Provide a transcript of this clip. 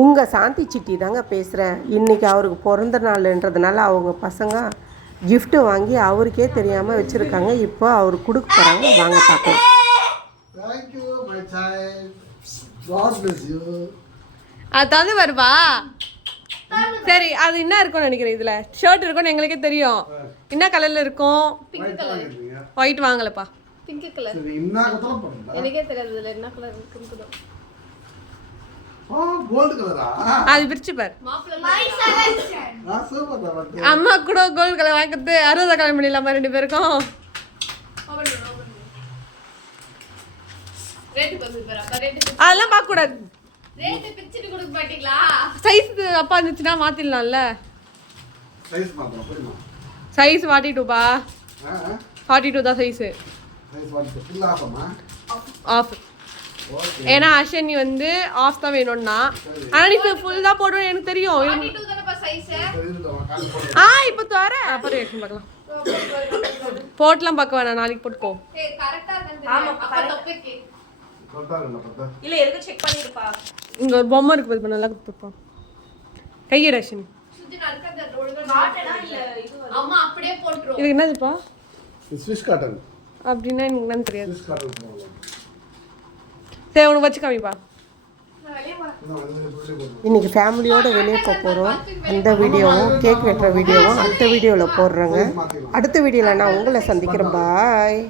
உங்கள் சாந்தி சிட்டி தாங்க பேசுகிறேன். இன்றைக்கி அவருக்கு பிறந்த நாளுன்றதுனால அவங்க பசங்க கிஃப்ட்டு வாங்கி அவருக்கே தெரியாமல் வச்சுருக்காங்க. இப்போ அவர் கொடுக்க போகிறாங்க, வாங்க பார்க்கலாம். அது வருவா. சரி, அது என்ன இருக்கும்னு நினைக்கிறேன். இதில் ஷர்ட் இருக்கும்னு எங்களுக்கே தெரியும். என்ன கலரில் இருக்கும்? Pink colour. ஒயிட் வாங்கலப்பா, பிங்க் கலர். எனக்கே தெரியாது இதில் என்ன கலர் இருக்குன்னு. கோல்ட் கலரா? அது பிரிச்சு பாரு. அம்மா கூட கோல்ட் கலர் வாங்கிட்டு 60 கல்யாணம் பண்ணிடலாமா ரெண்டு பேருக்கும்? அதெல்லாம் பார்க்க கூடாது. சைஸ் அப்பா இருந்துச்சுன்னா மாத்திடலாம்ல. சைஸ் 42பா. 42 தான் சைஸ். ஆஃப். ஏன்னா அஸ்வினி வந்து ஆஃப் தான் வேணும்னா, ஆனால் நீ ஃபுல் தான் போடுவேன் எனக்கு தெரியும். இப்போ தர அப்புறம் ரியாக்ஷன் பார்க்கலாம். போட்டெலாம் பார்க்க வேணாம், நாளைக்கு போட்டுக்கோ. இங்கே ஒரு பொம்மை இருக்கு, இப்போ நல்லா கொடுத்துருப்போம். கையெடு அஸ்வினி. இதுக்கு என்னதுப்பா? அப்படின்னா எனக்கு என்னன்னு தெரியாது. சரி, உனக்கு வச்சு காமிப்பா. இன்றைக்கி ஃபேமிலியோடு வெளியே போகிறோம். அந்த வீடியோவும் கேக் வெட்டுற வீடியோவும் அடுத்த வீடியோவில் போடுறேங்க. அடுத்த வீடியோவில் நான் உங்களை சந்திக்கிறேன். பாய்.